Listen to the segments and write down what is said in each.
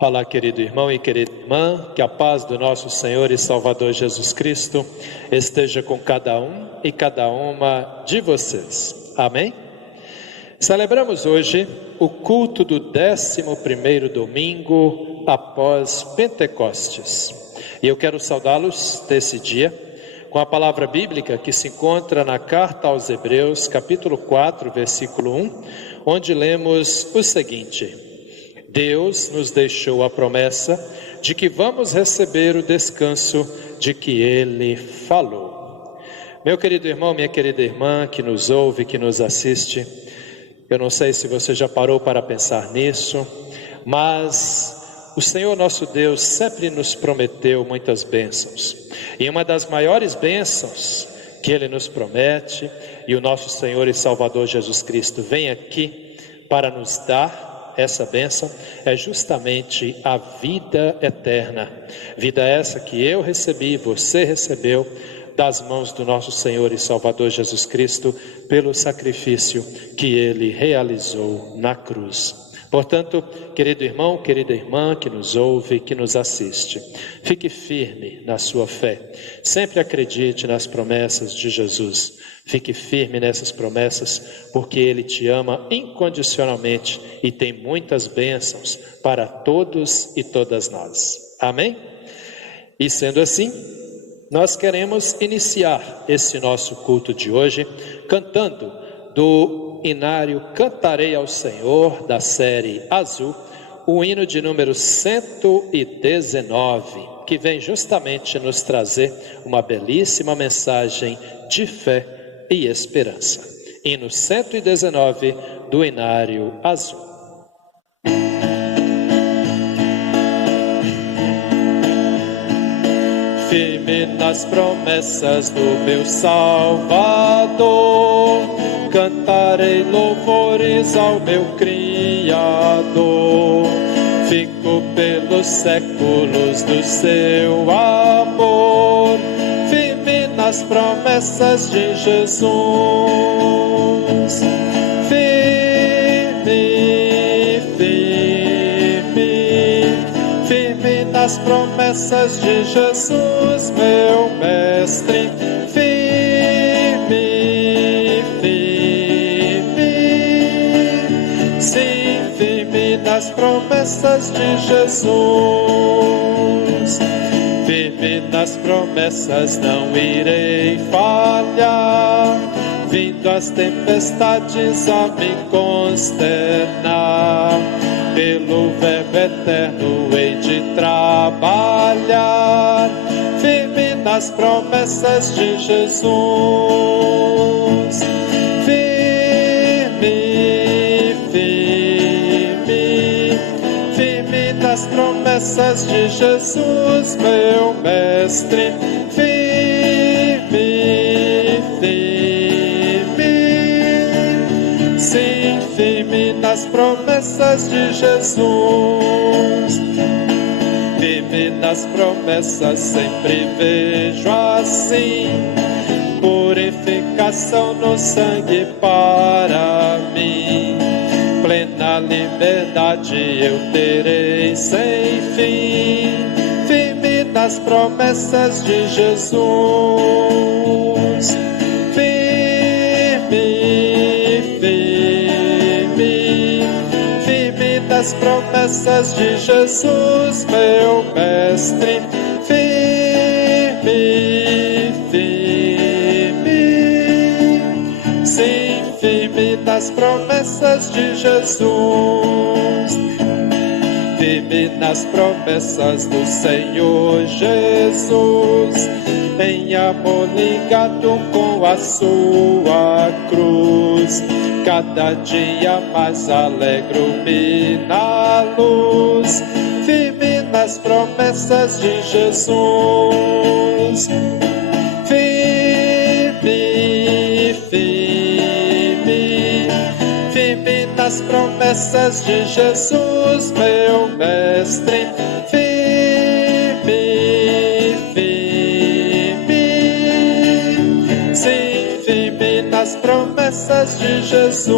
Olá, querido irmão e querida irmã, que a paz do nosso Senhor e Salvador Jesus Cristo esteja com cada um e cada uma de vocês. Amém? Celebramos hoje o culto do 11º domingo após Pentecostes. E eu quero saudá-los desse dia com a palavra bíblica que se encontra na carta aos Hebreus, capítulo 4, versículo 1, onde lemos o seguinte: Deus nos deixou a promessa de que vamos receber o descanso de que Ele falou. Meu querido irmão, minha querida irmã, que nos ouve, que nos assiste, eu não sei se você já parou para pensar nisso, mas o Senhor nosso Deus sempre nos prometeu muitas bênçãos. E uma das maiores bênçãos que Ele nos promete, e o nosso Senhor e Salvador Jesus Cristo vem aqui para nos dar essa bênção, é justamente a vida eterna. Vida essa que eu recebi, você recebeu, das mãos do nosso Senhor e Salvador Jesus Cristo, pelo sacrifício que Ele realizou na cruz. Portanto, querido irmão, querida irmã que nos ouve, que nos assiste, fique firme na sua fé, sempre acredite nas promessas de Jesus, fique firme nessas promessas, porque Ele te ama incondicionalmente e tem muitas bênçãos para todos e todas nós. Amém? E sendo assim, nós queremos iniciar esse nosso culto de hoje cantando do hinário Cantarei ao Senhor, da série Azul, o hino de número 119, que vem justamente nos trazer uma belíssima mensagem de fé e esperança. Hino 119 do hinário Azul. Firme nas promessas do meu Salvador, cantarei louvores ao meu Criador. Fico pelos séculos do seu amor, firme nas promessas de Jesus. Firme, firme, firme nas promessas de Jesus, meu Mestre. Firme, firme, sim, firme nas promessas de Jesus. Firme nas promessas, não irei falhar, vindo as tempestades a me consternar. Pelo verbo eterno hei de trabalhar, firme nas promessas de Jesus. Firme, firme, firme nas promessas de Jesus, meu Mestre. Firme, firme, sim, firme nas promessas de Jesus. Firme nas promessas, sempre vejo assim purificação no sangue para mim. Plena liberdade eu terei sem fim, firme nas promessas de Jesus. Firme, firme, firme nas promessas de Jesus, meu Mestre. Firme, firme, sim, firme nas promessas de Jesus. Firme nas promessas do Senhor Jesus, em amor ligado com a sua cruz. Cada dia mais alegro-me na luz, firme nas promessas de Jesus. Firme, firme, firme nas promessas de Jesus, meu Mestre. Firme, firme, sim, firme nas promessas de Jesus.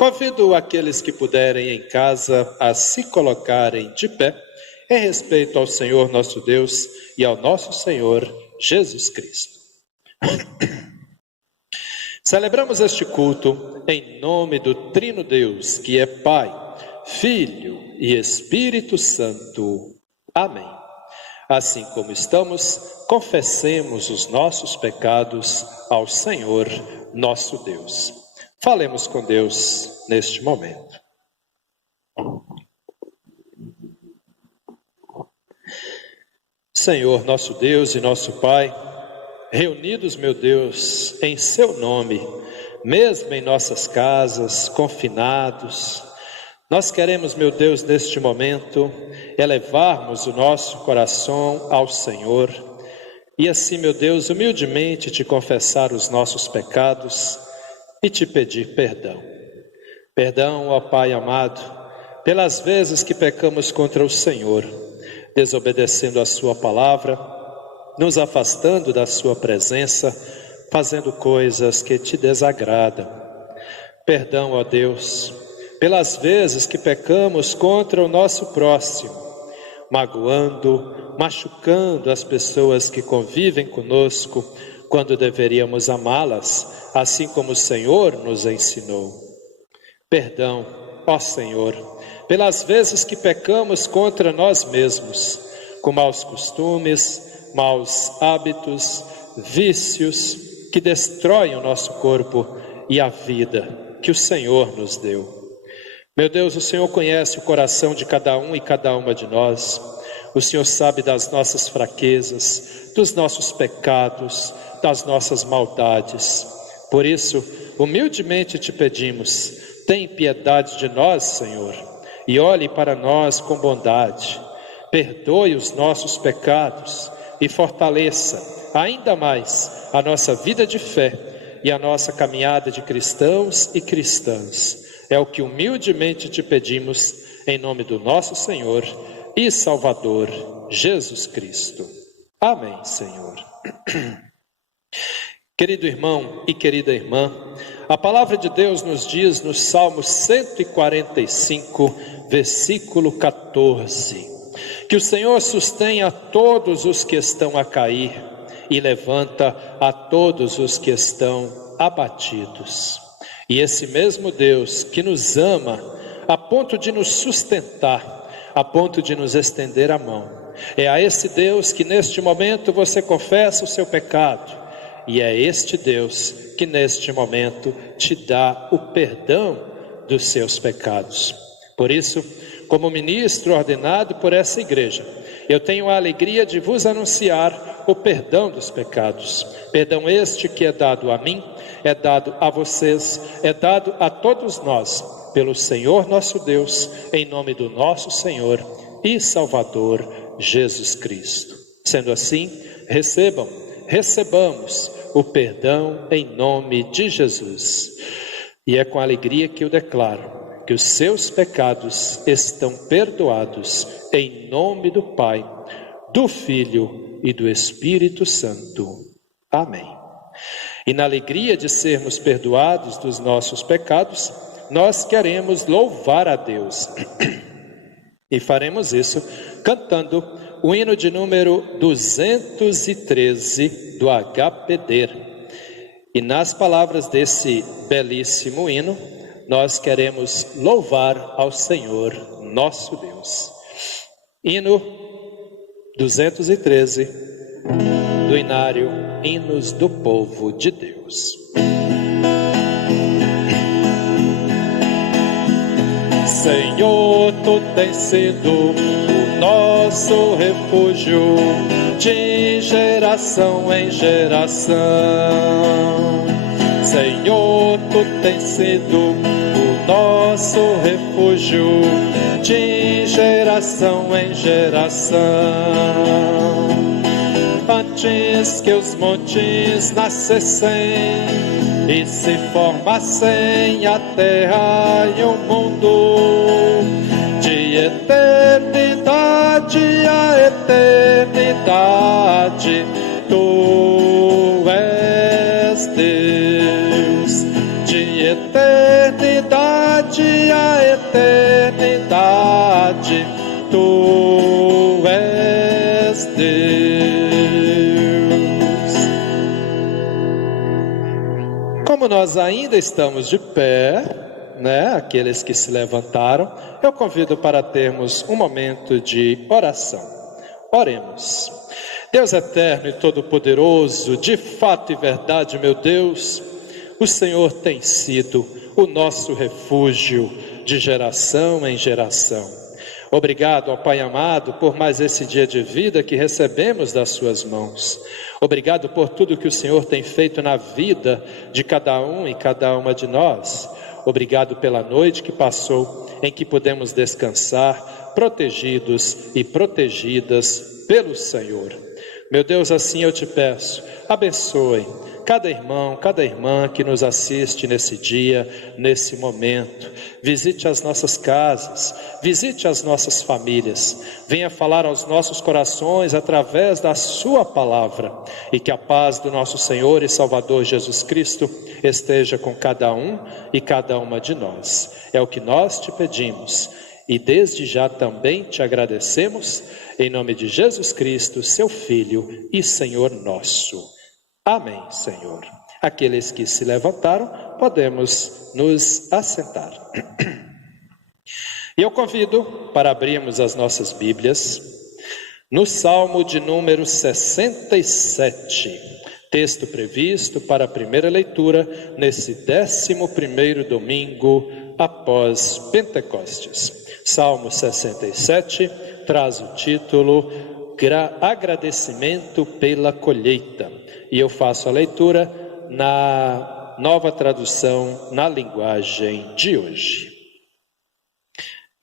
Convido aqueles que puderem em casa a se colocarem de pé em respeito ao Senhor nosso Deus e ao nosso Senhor Jesus Cristo. Celebramos este culto em nome do Trino Deus, que é Pai, Filho e Espírito Santo. Amém. Assim como estamos, confessemos os nossos pecados ao Senhor nosso Deus. Falemos com Deus neste momento. Senhor nosso Deus e nosso Pai, reunidos, meu Deus, em seu nome, mesmo em nossas casas, confinados, nós queremos, meu Deus, neste momento, elevarmos o nosso coração ao Senhor e assim, meu Deus, humildemente te confessar os nossos pecados e te pedir perdão. Perdão, ó Pai amado, pelas vezes que pecamos contra o Senhor, desobedecendo a sua palavra, nos afastando da sua presença, fazendo coisas que te desagradam. Perdão, ó Deus, pelas vezes que pecamos contra o nosso próximo, magoando, machucando as pessoas que convivem conosco, quando deveríamos amá-las, assim como o Senhor nos ensinou. Perdão, ó Senhor, pelas vezes que pecamos contra nós mesmos, com maus costumes, maus hábitos, vícios que destroem o nosso corpo e a vida que o Senhor nos deu. Meu Deus, o Senhor conhece o coração de cada um e cada uma de nós. O Senhor sabe das nossas fraquezas, dos nossos pecados, das nossas maldades. Por isso, humildemente te pedimos, tem piedade de nós, Senhor, e olhe para nós com bondade. Perdoe os nossos pecados e fortaleça ainda mais a nossa vida de fé e a nossa caminhada de cristãos e cristãs. É o que humildemente te pedimos, em nome do nosso Senhor e Salvador, Jesus Cristo. Amém, Senhor. Querido irmão e querida irmã, a palavra de Deus nos diz no Salmo 145, versículo 14, que o Senhor sustém a todos os que estão a cair e levanta a todos os que estão abatidos. E esse mesmo Deus que nos ama a ponto de nos sustentar, a ponto de nos estender a mão, é a esse Deus que neste momento você confessa o seu pecado, e é este Deus que neste momento te dá o perdão dos seus pecados. Por isso, como ministro ordenado por essa igreja, eu tenho a alegria de vos anunciar o perdão dos pecados. Perdão este que é dado a mim, é dado a vocês, é dado a todos nós, pelo Senhor nosso Deus, em nome do nosso Senhor e Salvador Jesus Cristo. Sendo assim, recebamos o perdão em nome de Jesus. E é com alegria que eu declaro que os seus pecados estão perdoados em nome do Pai, do Filho e do Espírito Santo. Amém. E na alegria de sermos perdoados dos nossos pecados, nós queremos louvar a Deus. E faremos isso cantando o hino de número 213 do HPD. E nas palavras desse belíssimo hino, nós queremos louvar ao Senhor nosso Deus. Hino 213 do Inário Hinos do Povo de Deus. Senhor, tu tens sido o nosso refúgio de geração em geração. Senhor, tu tens sido o nosso refúgio de geração em geração. Antes que os montes nascessem e se formassem a terra e o mundo, de eternidade a eternidade, tu és Deus. De eternidade eternidade a eternidade, Tu és Deus. Como nós ainda estamos de pé, aqueles que se levantaram, eu convido para termos um momento de oração. Oremos. Deus eterno e todo-poderoso, de fato e verdade, meu Deus, o Senhor tem sido o nosso refúgio de geração em geração. Obrigado, ó Pai amado, por mais esse dia de vida que recebemos das suas mãos. Obrigado por tudo que o Senhor tem feito na vida de cada um e cada uma de nós. Obrigado pela noite que passou, em que pudemos descansar, protegidos e protegidas pelo Senhor. Meu Deus, assim eu te peço, abençoe cada irmão, cada irmã que nos assiste nesse dia, nesse momento. Visite as nossas casas, visite as nossas famílias, venha falar aos nossos corações através da sua palavra, e que a paz do nosso Senhor e Salvador Jesus Cristo esteja com cada um e cada uma de nós. É o que nós te pedimos e desde já também te agradecemos, em nome de Jesus Cristo, seu Filho e Senhor nosso. Amém, Senhor. Aqueles que se levantaram, podemos nos assentar. E eu convido para abrirmos as nossas Bíblias no Salmo de número 67, texto previsto para a primeira leitura nesse 11º domingo após Pentecostes. Salmo 67 traz o título Agradecimento pela colheita. E eu faço a leitura na nova tradução, na linguagem de hoje.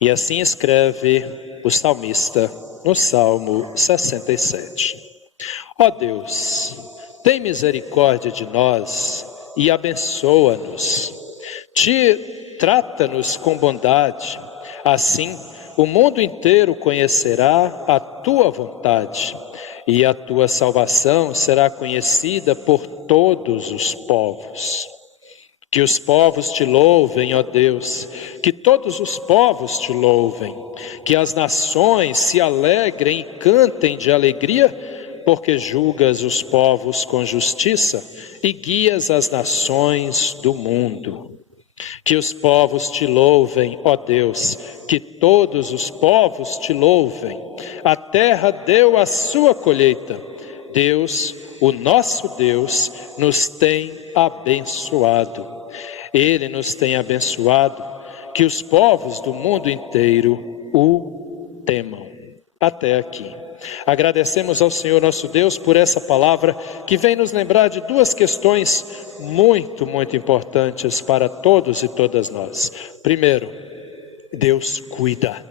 E assim escreve o salmista no Salmo 67. Ó Deus, tem misericórdia de nós e abençoa-nos. Trata-nos com bondade, assim o mundo inteiro conhecerá a tua vontade, e a tua salvação será conhecida por todos os povos. Que os povos te louvem, ó Deus, que todos os povos te louvem, que as nações se alegrem e cantem de alegria, porque julgas os povos com justiça e guias as nações do mundo. Que os povos te louvem, ó Deus, que todos os povos te louvem. A terra deu a sua colheita. Deus, o nosso Deus, nos tem abençoado. Ele nos tem abençoado, que os povos do mundo inteiro o temam. Até aqui. Agradecemos ao Senhor nosso Deus por essa palavra que vem nos lembrar de duas questões muito, muito importantes para todos e todas nós. Primeiro, Deus cuida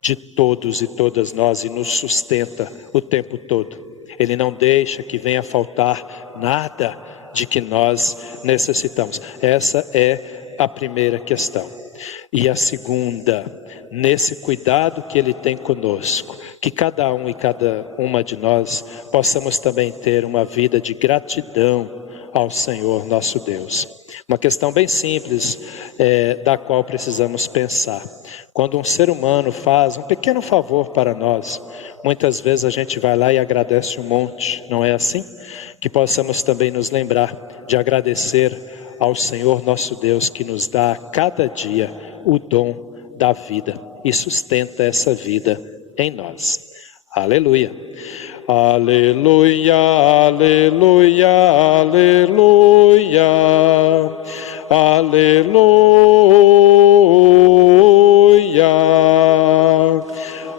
de todos e todas nós e nos sustenta o tempo todo. Ele não deixa que venha faltar nada de que nós necessitamos. Essa é a primeira questão. E a segunda, nesse cuidado que Ele tem conosco, que cada um e cada uma de nós possamos também ter uma vida de gratidão ao Senhor nosso Deus. Uma questão bem simples, da qual precisamos pensar. Quando um ser humano faz um pequeno favor para nós, muitas vezes a gente vai lá e agradece um monte, não é assim? Que possamos também nos lembrar de agradecer ao Senhor nosso Deus, que nos dá a cada dia o dom da vida e sustenta essa vida em nós. Aleluia. Aleluia, aleluia, aleluia, aleluia,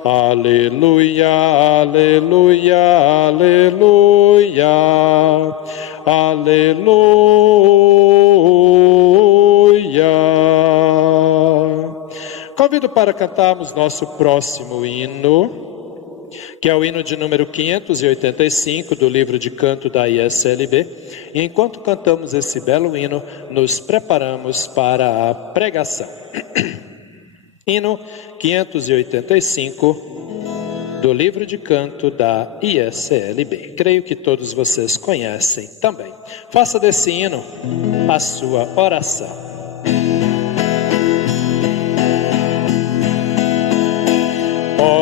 aleluia, aleluia, aleluia, aleluia. Convido para cantarmos nosso próximo hino, que é o hino de número 585 do livro de canto da ISLB. E enquanto cantamos esse belo hino, nos preparamos para a pregação. Hino 585 do livro de canto da ISLB. Creio que todos vocês conhecem também. Faça desse hino a sua oração.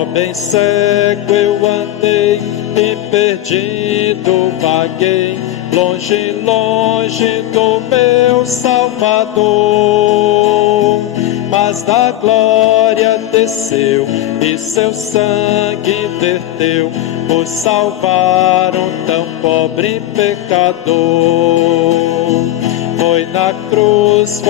Ó bem cego eu andei e perdido vaguei, longe, longe do meu Salvador. Mas da glória desceu e seu sangue verteu, por salvar um tão pobre pecador. Foi na cruz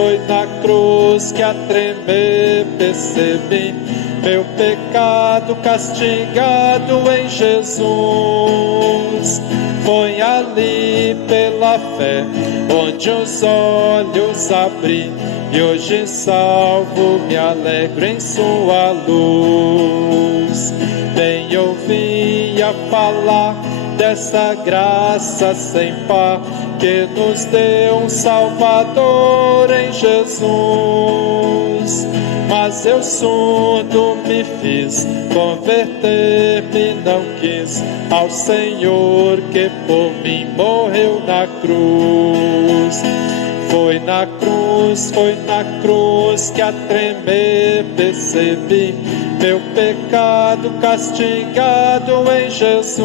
que a tremer percebi meu pecado castigado em Jesus. Foi ali pela fé onde os olhos abri, e hoje salvo me alegro em sua luz. Bem ouvia falar dessa graça sem par, que nos deu um Salvador em Jesus. Mas eu surdo me fiz, converter-me não quis ao Senhor que por mim morreu na cruz. Foi na cruz que a tremer percebi meu pecado castigado em Jesus.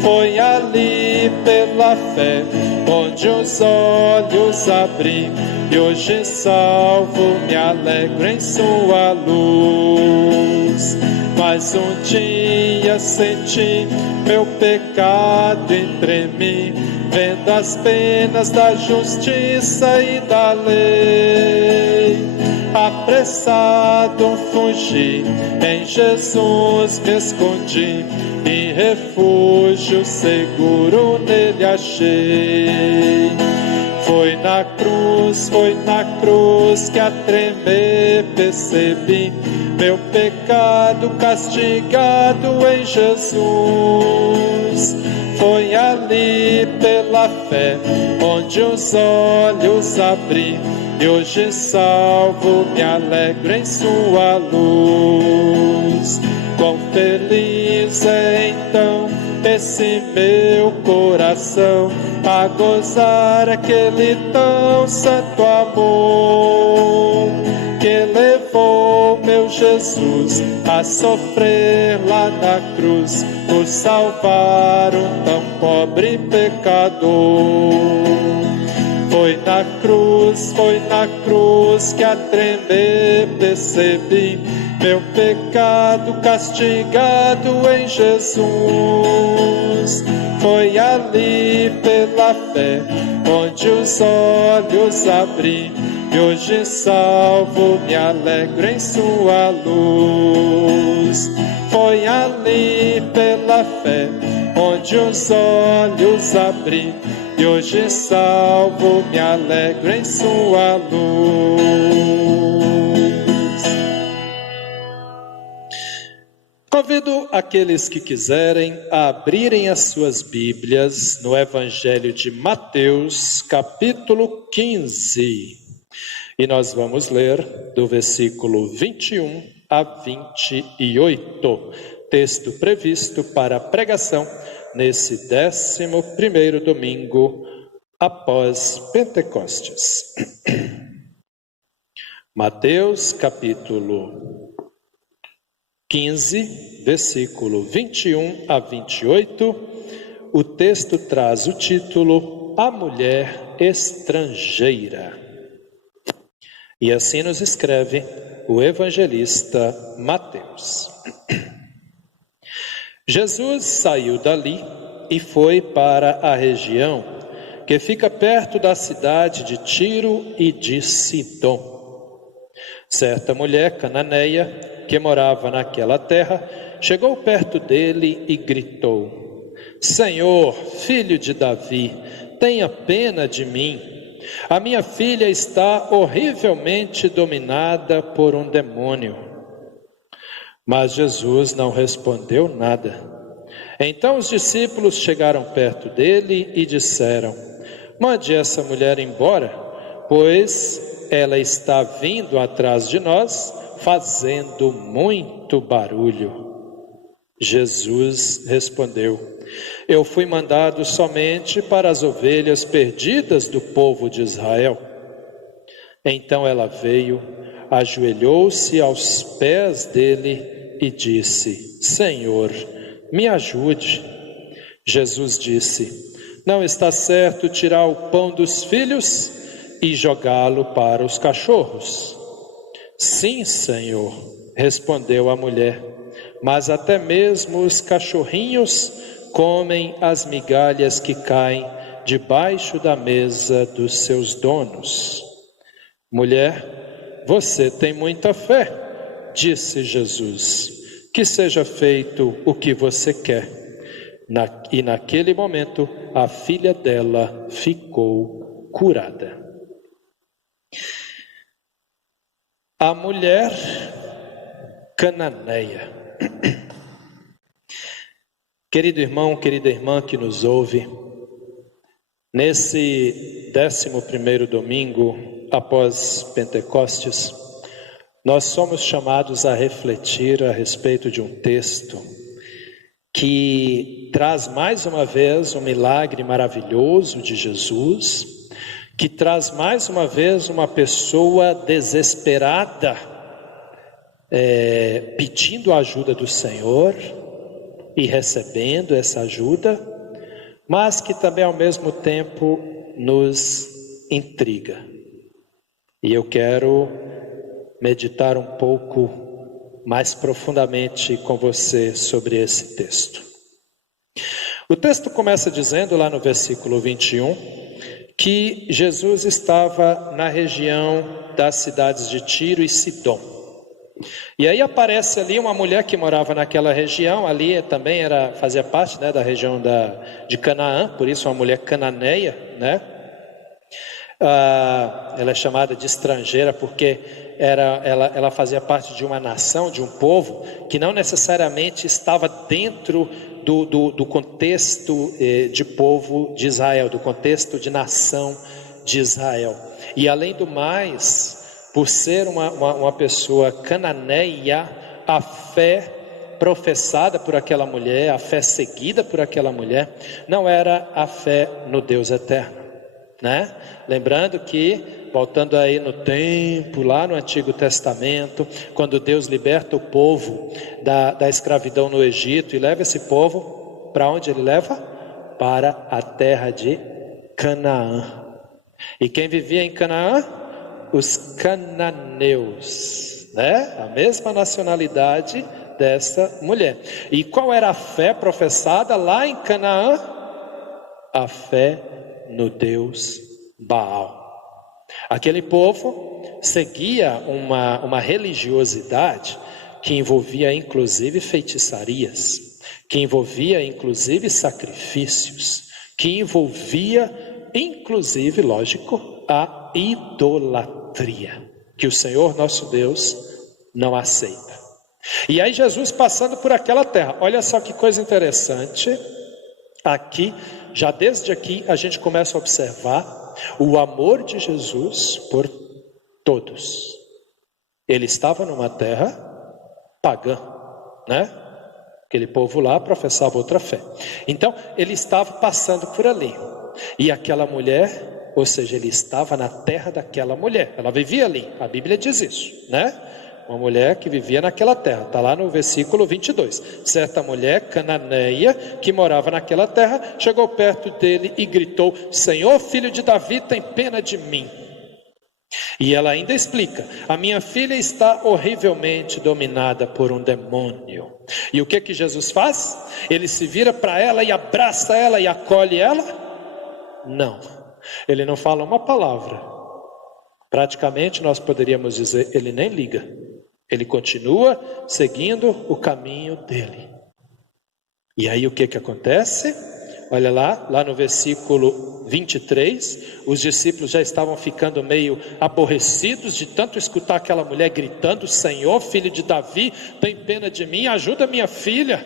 Foi ali pela fé onde os olhos abri, e hoje salvo me alegro em sua luz. Mas um dia senti meu pecado entre mim, vendo as penas da justiça e da lei. Apressado fugi, em Jesus me escondi, e refúgio seguro nele achei. Foi na cruz que a tremer percebi meu pecado castigado em Jesus. Foi ali pela fé onde os olhos abri, e hoje salvo me alegro em sua luz. Quão feliz é então esse meu coração, a gozar aquele tão santo amor, que levou meu Jesus a sofrer lá na cruz, por salvar um tão pobre pecador. Foi na cruz que a tremer percebi meu pecado castigado em Jesus. Foi ali pela fé onde os olhos abri, e hoje salvo me alegro em sua luz. Foi ali pela fé onde os olhos abri, e hoje salvo me alegro em sua luz. Convido aqueles que quiserem a abrirem as suas Bíblias no Evangelho de Mateus, capítulo 15. E nós vamos ler do versículo 21 a 28, texto previsto para a pregação nesse 11º domingo após Pentecostes. Mateus capítulo 15, versículo 21 a 28, o texto traz o título A Mulher Estrangeira. E assim nos escreve o evangelista Mateus. Jesus saiu dali e foi para a região que fica perto da cidade de Tiro e de Sidom. Certa mulher cananeia que morava naquela terra chegou perto dele e gritou: Senhor, filho de Davi, tenha pena de mim. A minha filha está horrivelmente dominada por um demônio. Mas Jesus não respondeu nada. Então os discípulos chegaram perto dele e disseram: Mande essa mulher embora, pois ela está vindo atrás de nós, fazendo muito barulho. Jesus respondeu: Eu fui mandado somente para as ovelhas perdidas do povo de Israel. Então ela veio, ajoelhou-se aos pés dele e disse: Senhor, me ajude. Jesus disse: Não está certo tirar o pão dos filhos e jogá-lo para os cachorros. Sim, Senhor, respondeu a mulher, mas até mesmo os cachorrinhos comem as migalhas que caem debaixo da mesa dos seus donos. Mulher, você tem muita fé, disse Jesus, que seja feito o que você quer. E naquele momento a filha dela ficou curada. A mulher cananeia. Querido irmão, querida irmã que nos ouve, nesse 11º domingo após Pentecostes, nós somos chamados a refletir a respeito de um texto que traz mais uma vez um milagre maravilhoso de Jesus, que traz mais uma vez uma pessoa desesperada, pedindo a ajuda do Senhor e recebendo essa ajuda, mas que também ao mesmo tempo nos intriga. E eu quero meditar um pouco mais profundamente com você sobre esse texto. O texto começa dizendo lá no versículo 21 que Jesus estava na região das cidades de Tiro e Sidom. E aí aparece ali uma mulher que morava naquela região, ali também fazia parte, né, da região de Canaã, por isso uma mulher cananeia, né? Ela é chamada de estrangeira porque ela fazia parte de uma nação, de um povo que não necessariamente estava dentro do contexto de povo de Israel, do contexto de nação de Israel. E além do mais, por ser uma pessoa cananeia, a fé professada por aquela mulher, a fé seguida por aquela mulher, não era a fé no Deus eterno, né? Lembrando que, voltando aí no tempo, lá no Antigo Testamento, quando Deus liberta o povo da escravidão no Egito e leva esse povo, para onde ele leva? Para a terra de Canaã. E quem vivia em Canaã? Os cananeus, né? A mesma nacionalidade dessa mulher. E qual era a fé professada lá em Canaã? A fé no Deus Baal. Aquele povo seguia uma religiosidade que envolvia inclusive feitiçarias, que envolvia inclusive sacrifícios, que envolvia inclusive, lógico, a idolatria, que o Senhor nosso Deus não aceita. E aí Jesus passando por aquela terra, olha só que coisa interessante, aqui, já desde aqui a gente começa a observar o amor de Jesus por todos. Ele estava numa terra pagã, né? Aquele povo lá professava outra fé. Então ele estava passando por ali. E aquela mulher, ou seja, ele estava na terra daquela mulher. Ela vivia ali, a Bíblia diz isso, né? Uma mulher que vivia naquela terra, está lá no versículo 22. Certa mulher cananeia que morava naquela terra, chegou perto dele e gritou: Senhor, filho de Davi, tem pena de mim. E ela ainda explica: a minha filha está horrivelmente dominada por um demônio. E o que Jesus faz? Ele se vira para ela e abraça ela e acolhe ela? Não, ele não fala uma palavra. Praticamente nós poderíamos dizer, ele nem liga. Ele continua seguindo o caminho dele. E aí o que acontece? Olha lá no versículo 23, os discípulos já estavam ficando meio aborrecidos de tanto escutar aquela mulher gritando: Senhor, filho de Davi, tem pena de mim, ajuda minha filha.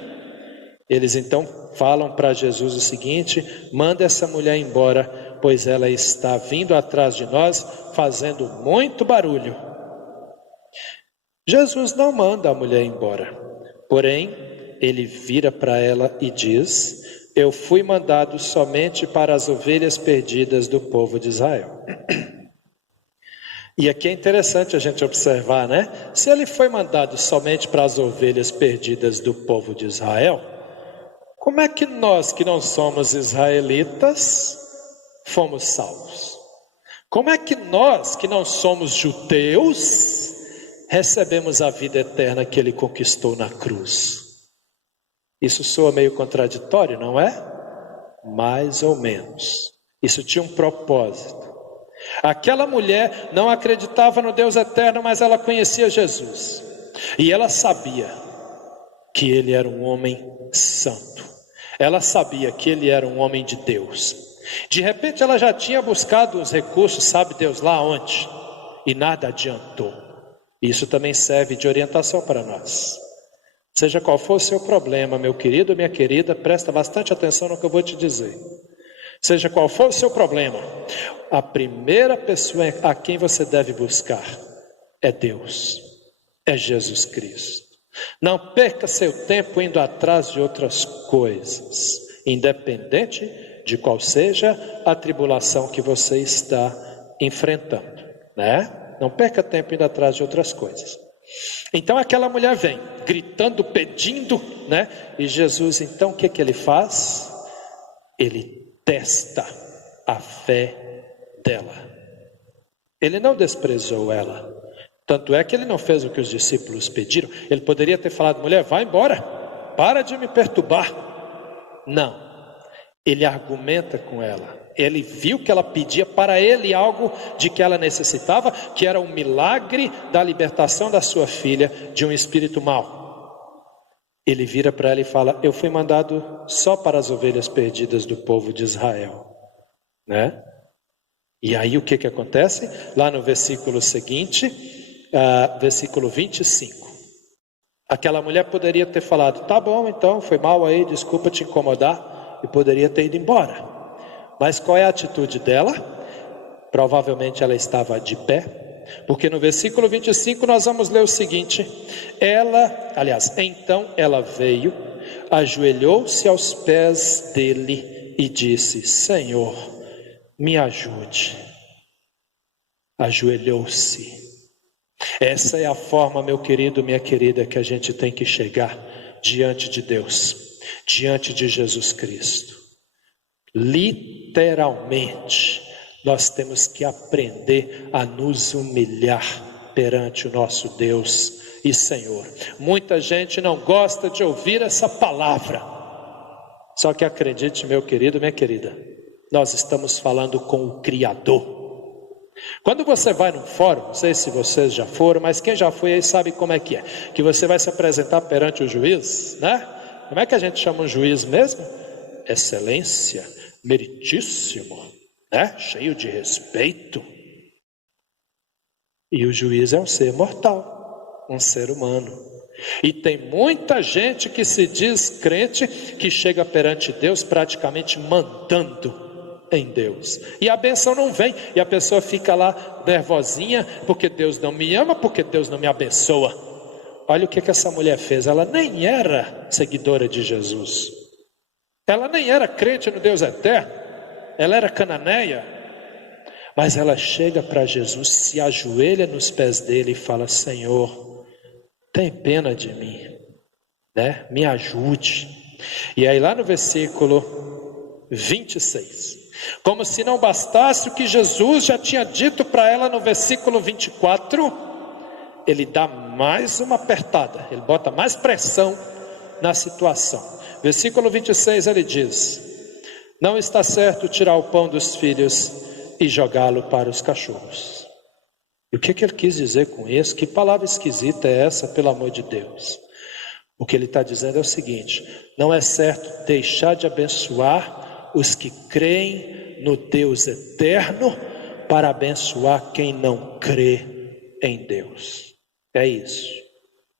Eles então falam para Jesus o seguinte: manda essa mulher embora, pois ela está vindo atrás de nós, fazendo muito barulho. Jesus não manda a mulher embora, porém, ele vira para ela e diz: eu fui mandado somente para as ovelhas perdidas do povo de Israel. E aqui é interessante a gente observar, né? Se ele foi mandado somente para as ovelhas perdidas do povo de Israel, como é que nós que não somos israelitas fomos salvos? Como é que nós que não somos judeus recebemos a vida eterna que ele conquistou na cruz? Isso soa meio contraditório, não é? Mais ou menos. Isso tinha um propósito. Aquela mulher não acreditava no Deus eterno, mas ela conhecia Jesus. E ela sabia que ele era um homem santo. Ela sabia que ele era um homem de Deus. De repente ela já tinha buscado os recursos, sabe Deus lá onde? E nada adiantou. Isso também serve de orientação para nós. Seja qual for o seu problema, meu querido, minha querida, presta bastante atenção no que eu vou te dizer. Seja qual for o seu problema, a primeira pessoa a quem você deve buscar é Deus, é Jesus Cristo. Não perca seu tempo indo atrás de outras coisas, independente de qual seja a tribulação que você está enfrentando, né? Não perca tempo indo atrás de outras coisas. Então aquela mulher vem, gritando, pedindo, né? E Jesus, então, o que ele faz? Ele testa a fé dela. Ele não desprezou ela. Tanto é que ele não fez o que os discípulos pediram. Ele poderia ter falado: mulher, vai embora, para de me perturbar. Não, ele argumenta com ela. Ele viu que ela pedia para ele algo de que ela necessitava, que era o milagre da libertação da sua filha de um espírito mau. Ele vira para ela e fala: eu fui mandado só para as ovelhas perdidas do povo de Israel, né? E aí o que acontece? Lá no versículo seguinte, versículo 25. Aquela mulher poderia ter falado: tá bom, então, foi mal aí, desculpa te incomodar, e poderia ter ido embora. Mas qual é a atitude dela? Provavelmente ela estava de pé, porque no versículo 25 nós vamos ler o seguinte: então ela veio, ajoelhou-se aos pés dele e disse: Senhor, me ajude. Ajoelhou-se. Essa é a forma, meu querido, minha querida, que a gente tem que chegar diante de Deus, diante de Jesus Cristo. Literalmente, nós temos que aprender a nos humilhar perante o nosso Deus e Senhor. Muita gente não gosta de ouvir essa palavra. Só que acredite, meu querido, minha querida, nós estamos falando com o Criador. Quando você vai num fórum, não sei se vocês já foram, mas quem já foi aí sabe como é. Que você vai se apresentar perante o juiz, né? Como é que a gente chama um juiz mesmo? Excelência, meritíssimo, né? Cheio de respeito. E o juiz é um ser mortal, um ser humano. E tem muita gente que se diz crente, que chega perante Deus praticamente mandando em Deus, e a bênção não vem, e a pessoa fica lá nervosinha, porque Deus não me ama, porque Deus não me abençoa. Olha o que essa mulher fez. Ela nem era seguidora de Jesus, ela nem era crente no Deus eterno, ela era cananeia, mas ela chega para Jesus, se ajoelha nos pés dele e fala: Senhor, tem pena de mim, né? Me ajude. E aí lá no versículo 26, como se não bastasse o que Jesus já tinha dito para ela no versículo 24, ele dá mais uma apertada, ele bota mais pressão na situação. Versículo 26 ele diz: não está certo tirar o pão dos filhos e jogá-lo para os cachorros. E o que ele quis dizer com isso? Que palavra esquisita é essa, pelo amor de Deus? O que ele está dizendo é o seguinte: não é certo deixar de abençoar os que creem no Deus eterno para abençoar quem não crê em Deus. É isso,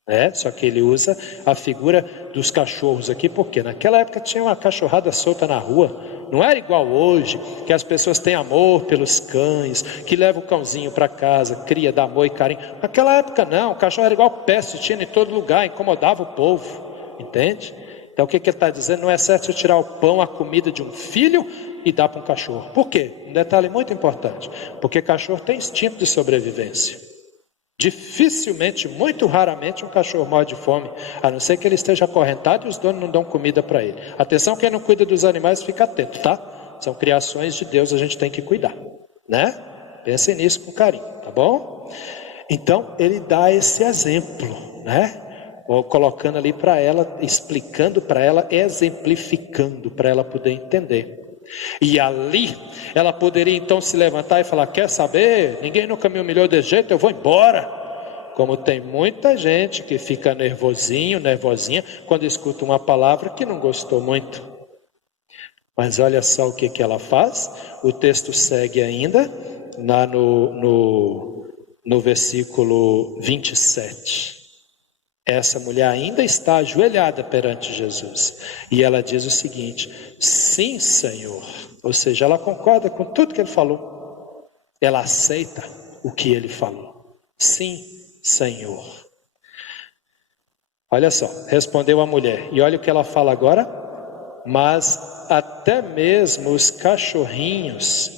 né? Só que ele usa a figura dos cachorros aqui, porque naquela época tinha uma cachorrada solta na rua. Não era igual hoje, que as pessoas têm amor pelos cães, que levam o cãozinho para casa, cria, dá amor e carinho. Naquela época não, o cachorro era igual peste, tinha em todo lugar, incomodava o povo, entende? Então o que ele está dizendo? Não é certo tirar o pão, a comida de um filho e dá para um cachorro. Por quê? Um detalhe muito importante. Porque cachorro tem instinto de sobrevivência. Dificilmente, muito raramente, um cachorro morre de fome, a não ser que ele esteja acorrentado e os donos não dão comida para ele. Atenção, quem não cuida dos animais, fica atento, tá? São criações de Deus, a gente tem que cuidar, né? Pensem nisso com carinho, tá bom? Então, ele dá esse exemplo, né? Colocando ali para ela, explicando para ela, exemplificando para ela poder entender. E ali, ela poderia então se levantar e falar: quer saber? Ninguém nunca me humilhou desse jeito, eu vou embora. Como tem muita gente que fica nervosinho, nervosinha, quando escuta uma palavra que não gostou muito. Mas olha só o que ela faz. O texto segue ainda, lá no versículo 27. Essa mulher ainda está ajoelhada perante Jesus. E ela diz o seguinte: sim, Senhor. Ou seja, ela concorda com tudo que ele falou. Ela aceita o que ele falou. Sim, Senhor. Olha só, respondeu a mulher. E olha o que ela fala agora. Mas até mesmo os cachorrinhos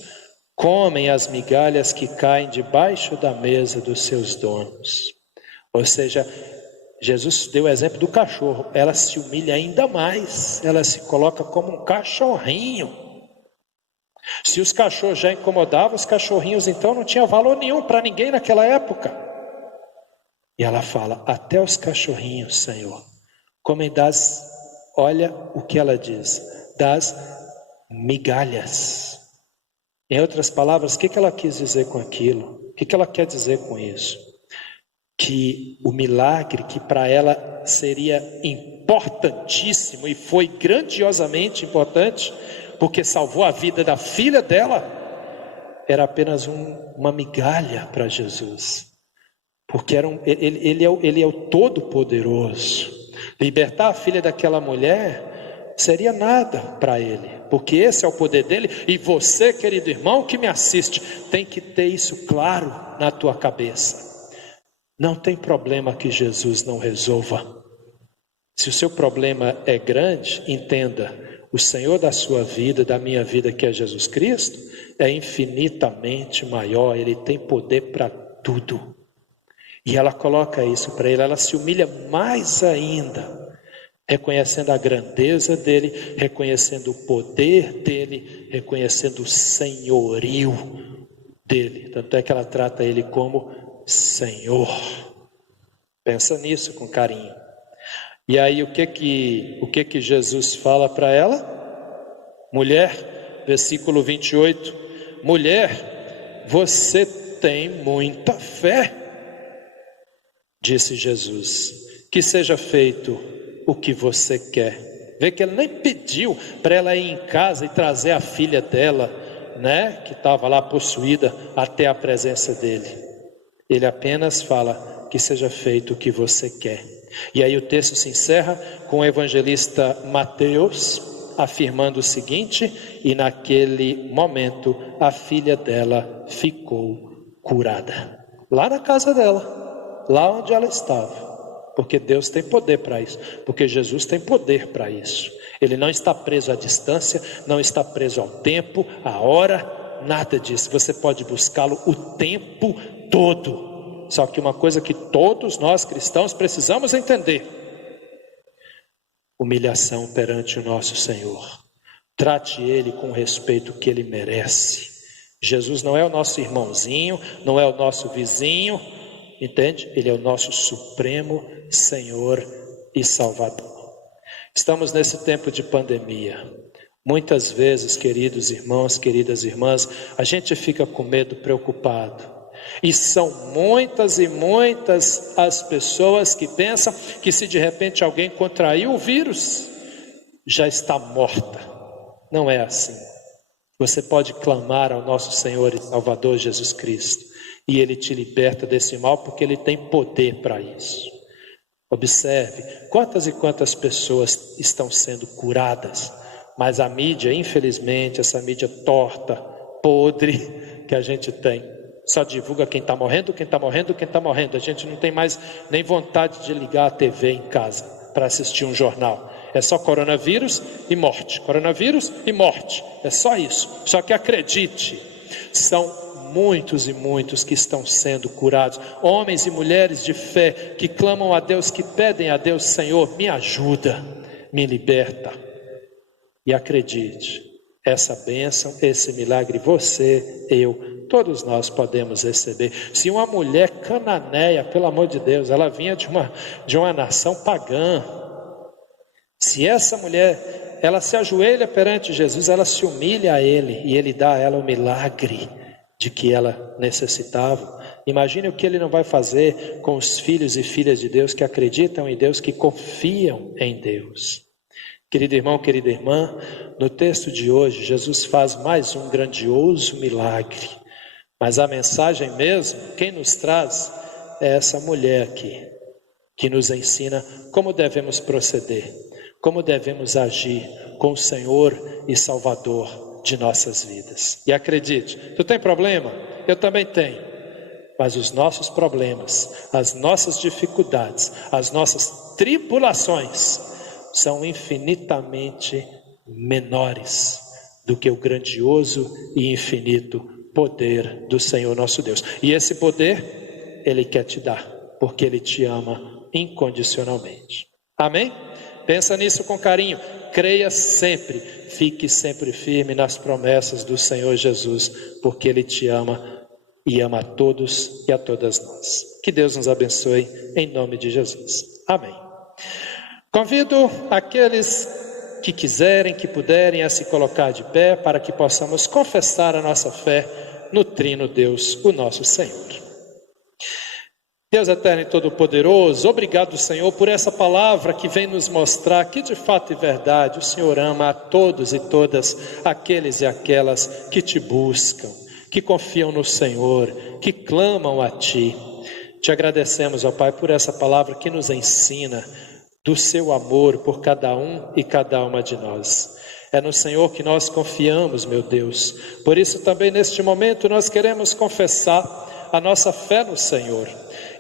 comem as migalhas que caem debaixo da mesa dos seus donos. Ou seja, Jesus deu o exemplo do cachorro. Ela se humilha ainda mais. Ela se coloca como um cachorrinho. Se os cachorros já incomodavam, os cachorrinhos então não tinham valor nenhum para ninguém naquela época. E ela fala: até os cachorrinhos, Senhor, comem das, olha o que ela diz, das migalhas. Em outras palavras, o que ela quis dizer com aquilo? O que ela quer dizer com isso? Que o milagre que para ela seria importantíssimo e foi grandiosamente importante, porque salvou a vida da filha dela, era apenas uma migalha para Jesus, porque ele é o Todo-Poderoso. Libertar a filha daquela mulher seria nada para ele, porque esse é o poder dele. E você, querido irmão que me assiste, tem que ter isso claro na tua cabeça. Não tem problema que Jesus não resolva. Se o seu problema é grande, entenda: o Senhor da sua vida, da minha vida, que é Jesus Cristo, é infinitamente maior. Ele tem poder para tudo. E ela coloca isso para ele. Ela se humilha mais ainda, reconhecendo a grandeza dele, reconhecendo o poder dele, reconhecendo o senhorio dele. Tanto é que ela trata ele como Senhor. Pensa nisso com carinho. E aí o que Jesus fala para ela? Mulher, versículo 28. Mulher, você tem muita fé. Disse Jesus: que seja feito o que você quer. Vê que ele nem pediu para ela ir em casa e trazer a filha dela, né, que estava lá possuída, até a presença dele. Ele apenas fala: que seja feito o que você quer. E aí o texto se encerra com o evangelista Mateus afirmando o seguinte: e naquele momento a filha dela ficou curada. Lá na casa dela, lá onde ela estava. Porque Deus tem poder para isso, porque Jesus tem poder para isso. Ele não está preso à distância, não está preso ao tempo, à hora, nada disso. Você pode buscá-lo o tempo todo. Só que uma coisa que todos nós cristãos precisamos entender: humilhação perante o nosso Senhor. Trate Ele com o respeito que Ele merece. Jesus não é o nosso irmãozinho, não é o nosso vizinho, entende? Ele é o nosso supremo Senhor e Salvador. Estamos nesse tempo de pandemia. Muitas vezes, queridos irmãos, queridas irmãs, a gente fica com medo, preocupado. E são muitas e muitas as pessoas que pensam que se de repente alguém contraiu o vírus, já está morta. Não é assim. Você pode clamar ao nosso Senhor e Salvador Jesus Cristo, e Ele te liberta desse mal, porque Ele tem poder para isso. Observe quantas e quantas pessoas estão sendo curadas, mas a mídia, infelizmente, essa mídia torta, podre que a gente tem, só divulga quem está morrendo, quem está morrendo, quem está morrendo. A gente não tem mais nem vontade de ligar a TV em casa para assistir um jornal. É só coronavírus e morte, coronavírus e morte, é só isso. Só que acredite, são muitos e muitos que estão sendo curados, homens e mulheres de fé que clamam a Deus, que pedem a Deus: Senhor, me ajuda, me liberta. E acredite, essa bênção, esse milagre, você, eu, todos nós podemos receber. Se uma mulher cananeia, pelo amor de Deus, ela vinha de uma nação pagã, se essa mulher, ela se ajoelha perante Jesus, ela se humilha a Ele, e Ele dá a ela o milagre de que ela necessitava. Imagine o que Ele não vai fazer com os filhos e filhas de Deus que acreditam em Deus, que confiam em Deus. Querido irmão, querida irmã, no texto de hoje, Jesus faz mais um grandioso milagre. Mas a mensagem mesmo, quem nos traz é essa mulher aqui, que nos ensina como devemos proceder, como devemos agir com o Senhor e Salvador de nossas vidas. E acredite, tu tem problema? Eu também tenho. Mas os nossos problemas, as nossas dificuldades, as nossas tribulações são infinitamente menores do que o grandioso e infinito poder do Senhor nosso Deus. E esse poder Ele quer te dar, porque Ele te ama incondicionalmente. Amém? Pensa nisso com carinho, creia sempre, fique sempre firme nas promessas do Senhor Jesus, porque Ele te ama e ama a todos e a todas nós. Que Deus nos abençoe em nome de Jesus. Amém. Convido aqueles que quiserem, que puderem, a se colocar de pé para que possamos confessar a nossa fé no Trino Deus, o nosso Senhor. Deus eterno e todo-poderoso, obrigado, Senhor, por essa palavra que vem nos mostrar que de fato e verdade o Senhor ama a todos e todas aqueles e aquelas que te buscam, que confiam no Senhor, que clamam a Ti. Te agradecemos, ó Pai, por essa palavra que nos ensina do seu amor por cada um e cada uma de nós. É no Senhor que nós confiamos, meu Deus. Por isso também neste momento nós queremos confessar a nossa fé no Senhor.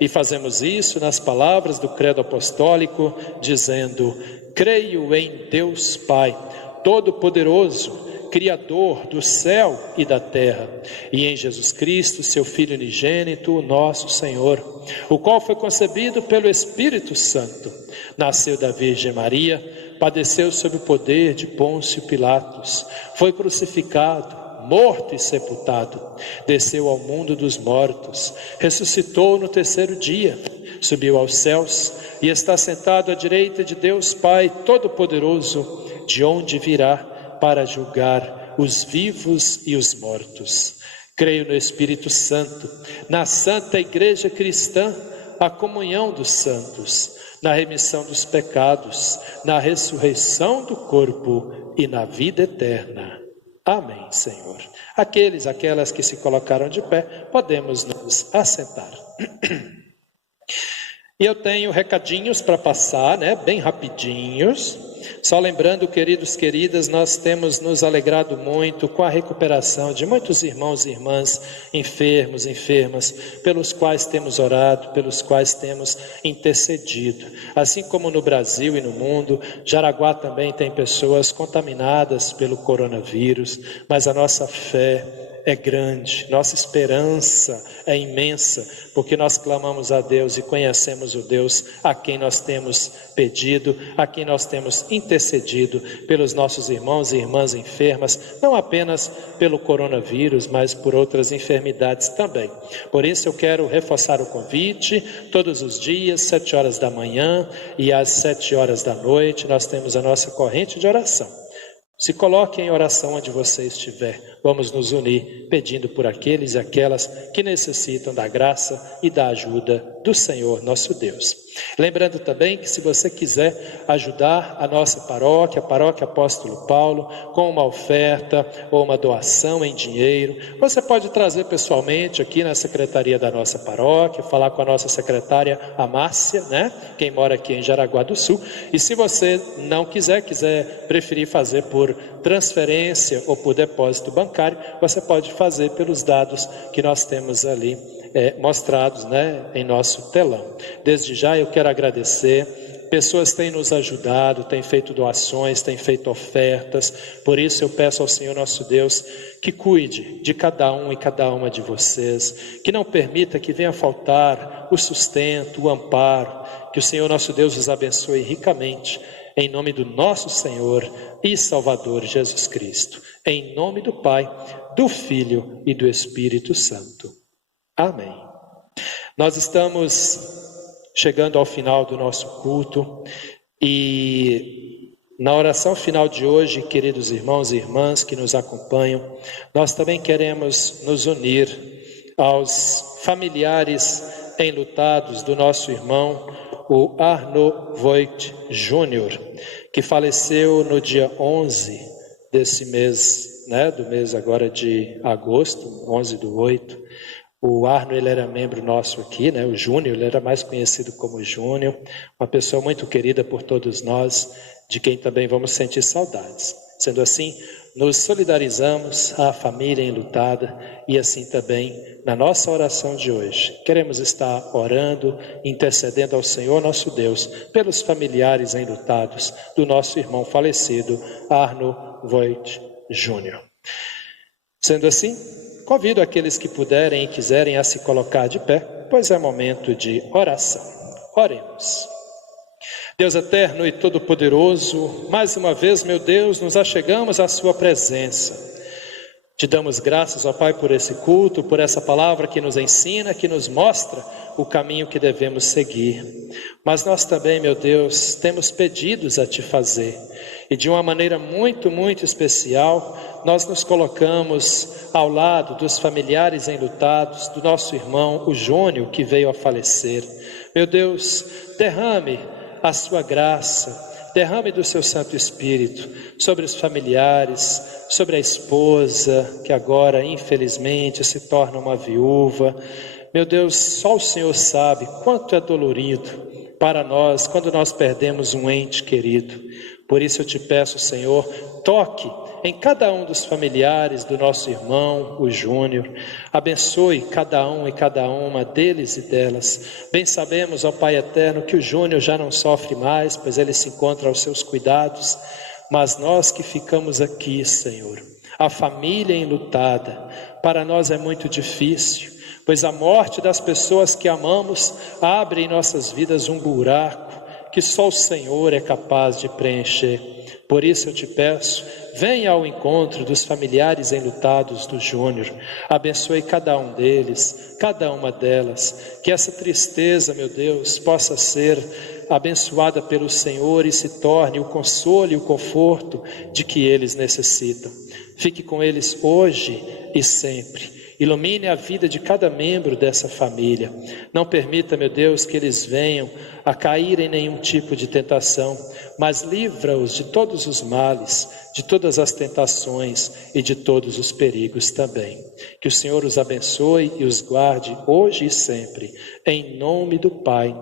E fazemos isso nas palavras do credo apostólico, dizendo: creio em Deus Pai, Todo-Poderoso, Criador do céu e da terra, e em Jesus Cristo, seu Filho unigênito, o nosso Senhor, o qual foi concebido pelo Espírito Santo, nasceu da Virgem Maria, padeceu sob o poder de Pôncio Pilatos, foi crucificado, morto e sepultado, desceu ao mundo dos mortos, ressuscitou no terceiro dia, subiu aos céus e está sentado à direita de Deus Pai Todo-Poderoso, de onde virá para julgar os vivos e os mortos. Creio no Espírito Santo, na Santa Igreja Cristã, a comunhão dos santos, na remissão dos pecados, na ressurreição do corpo e na vida eterna. Amém, Senhor. Aquelas que se colocaram de pé, podemos nos assentar. E eu tenho recadinhos para passar, bem rapidinhos. Só lembrando, queridos, queridas, nós temos nos alegrado muito com a recuperação de muitos irmãos e irmãs enfermos, enfermas, pelos quais temos orado, pelos quais temos intercedido. Assim como no Brasil e no mundo, Jaraguá também tem pessoas contaminadas pelo coronavírus, mas a nossa fé é grande, nossa esperança é imensa, porque nós clamamos a Deus e conhecemos o Deus a quem nós temos pedido, a quem nós temos intercedido pelos nossos irmãos e irmãs enfermas, não apenas pelo coronavírus, mas por outras enfermidades também. Por isso eu quero reforçar o convite, todos os dias, 7 horas da manhã e às 7 horas da noite, nós temos a nossa corrente de oração. Se coloque em oração onde você estiver. Vamos nos unir pedindo por aqueles e aquelas que necessitam da graça e da ajuda do Senhor nosso Deus. Lembrando também que se você quiser ajudar a nossa paróquia, a Paróquia Apóstolo Paulo, com uma oferta ou uma doação em dinheiro, você pode trazer pessoalmente aqui na secretaria da nossa paróquia, falar com a nossa secretária, a Márcia, quem mora aqui em Jaraguá do Sul. E se você não quiser preferir fazer por transferência ou por depósito bancário, você pode fazer pelos dados que nós temos ali mostrados em nosso telão. Desde já eu quero agradecer Pessoas têm nos ajudado, têm feito doações, têm feito ofertas. Por isso eu peço ao Senhor nosso Deus que cuide de cada um e cada uma de vocês, que não permita que venha faltar o sustento, o amparo, que o Senhor nosso Deus os abençoe ricamente, em nome do nosso Senhor e Salvador Jesus Cristo, em nome do Pai, do Filho e do Espírito Santo. Amém. Nós estamos chegando ao final do nosso culto e na oração final de hoje, queridos irmãos e irmãs que nos acompanham, nós também queremos nos unir aos familiares enlutados do nosso irmão, o Arno Voigt Júnior, que faleceu no dia 11 desse mês, do mês agora de agosto, 11/8. O Arno, ele era membro nosso aqui, o Júnior, ele era mais conhecido como Júnior, uma pessoa muito querida por todos nós, de quem também vamos sentir saudades. Sendo assim, nos solidarizamos à família enlutada e assim também na nossa oração de hoje. Queremos estar orando, intercedendo ao Senhor nosso Deus pelos familiares enlutados do nosso irmão falecido, Arno Voigt Júnior. Sendo assim, convido aqueles que puderem e quiserem a se colocar de pé, pois é momento de oração. Oremos. Deus eterno e todo-poderoso, mais uma vez, meu Deus, nos achegamos à sua presença. Te damos graças, ó Pai, por esse culto, por essa palavra que nos ensina, que nos mostra o caminho que devemos seguir. Mas nós também, meu Deus, temos pedidos a Te fazer. E de uma maneira muito, muito especial, nós nos colocamos ao lado dos familiares enlutados, do nosso irmão, o Júnior, que veio a falecer. Meu Deus, derrame a sua graça, derrame do seu Santo Espírito sobre os familiares, sobre a esposa, que agora, infelizmente, se torna uma viúva. Meu Deus, só o Senhor sabe quanto é dolorido para nós quando nós perdemos um ente querido. Por isso eu te peço, Senhor, toque em cada um dos familiares do nosso irmão, o Júnior. Abençoe cada um e cada uma deles e delas. Bem sabemos, ó Pai eterno, que o Júnior já não sofre mais, pois ele se encontra aos seus cuidados. Mas nós que ficamos aqui, Senhor, a família enlutada, para nós é muito difícil, pois a morte das pessoas que amamos abre em nossas vidas um buraco que só o Senhor é capaz de preencher. Por isso eu te peço, venha ao encontro dos familiares enlutados do Júnior, abençoe cada um deles, cada uma delas, que essa tristeza, meu Deus, possa ser abençoada pelo Senhor e se torne o consolo e o conforto de que eles necessitam. Fique com eles hoje e sempre. Ilumine a vida de cada membro dessa família. Não permita, meu Deus, que eles venham a cair em nenhum tipo de tentação, mas livra-os de todos os males, de todas as tentações e de todos os perigos também. Que o Senhor os abençoe e os guarde hoje e sempre, em nome do Pai,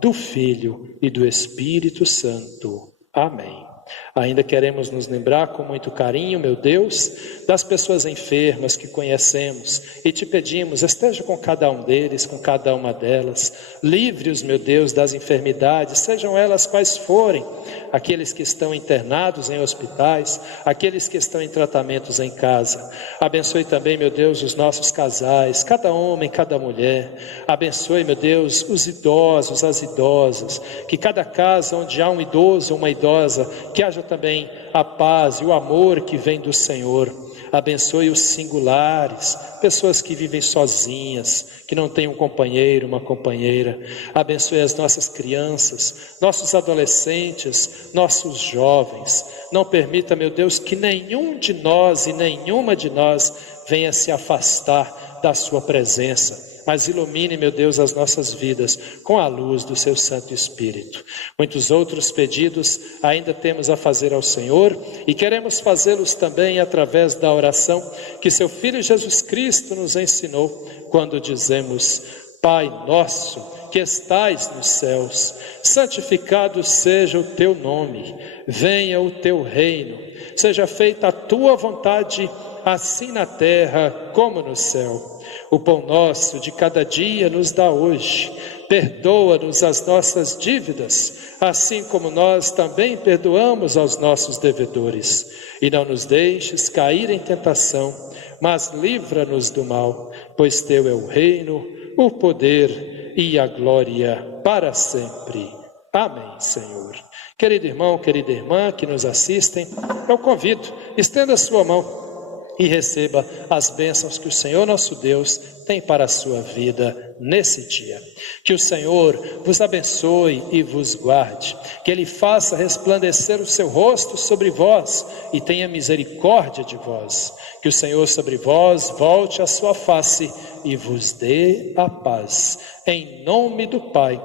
do Filho e do Espírito Santo. Amém. Ainda queremos nos lembrar com muito carinho, meu Deus, das pessoas enfermas que conhecemos e te pedimos, esteja com cada um deles, com cada uma delas, livre-os, meu Deus, das enfermidades, sejam elas quais forem, aqueles que estão internados em hospitais, aqueles que estão em tratamentos em casa. Abençoe também, meu Deus, os nossos casais, cada homem, cada mulher. Abençoe, meu Deus, os idosos, as idosas, que cada casa onde há um idoso ou uma idosa, que haja também a paz e o amor que vem do Senhor. Abençoe os singulares, pessoas que vivem sozinhas, que não têm um companheiro, uma companheira. Abençoe as nossas crianças, nossos adolescentes, nossos jovens. Não permita, meu Deus, que nenhum de nós e nenhuma de nós venha se afastar da sua presença. Mas ilumine, meu Deus, as nossas vidas com a luz do seu Santo Espírito. Muitos outros pedidos ainda temos a fazer ao Senhor e queremos fazê-los também através da oração que seu Filho Jesus Cristo nos ensinou quando dizemos: Pai nosso que estais nos céus, santificado seja o teu nome, venha o teu reino, seja feita a tua vontade, assim na terra como no céu. O pão nosso de cada dia nos dá hoje, Perdoa-nos as nossas dívidas, assim como nós também perdoamos aos nossos devedores. E não nos deixes cair em tentação, mas livra-nos do mal, pois teu é o reino, o poder e a glória para sempre. Amém, Senhor. Querido irmão, querida irmã que nos assistem, eu convido, estenda a sua mão e receba as bênçãos que o Senhor nosso Deus tem para a sua vida nesse dia. Que o Senhor vos abençoe e vos guarde, que Ele faça resplandecer o seu rosto sobre vós e tenha misericórdia de vós. Que o Senhor sobre vós volte a sua face e vos dê a paz. Em nome do Pai,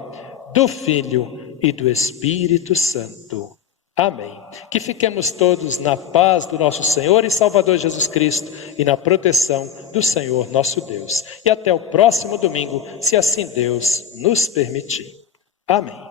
do Filho e do Espírito Santo. Amém. Que fiquemos todos na paz do nosso Senhor e Salvador Jesus Cristo e na proteção do Senhor nosso Deus. E até o próximo domingo, se assim Deus nos permitir. Amém.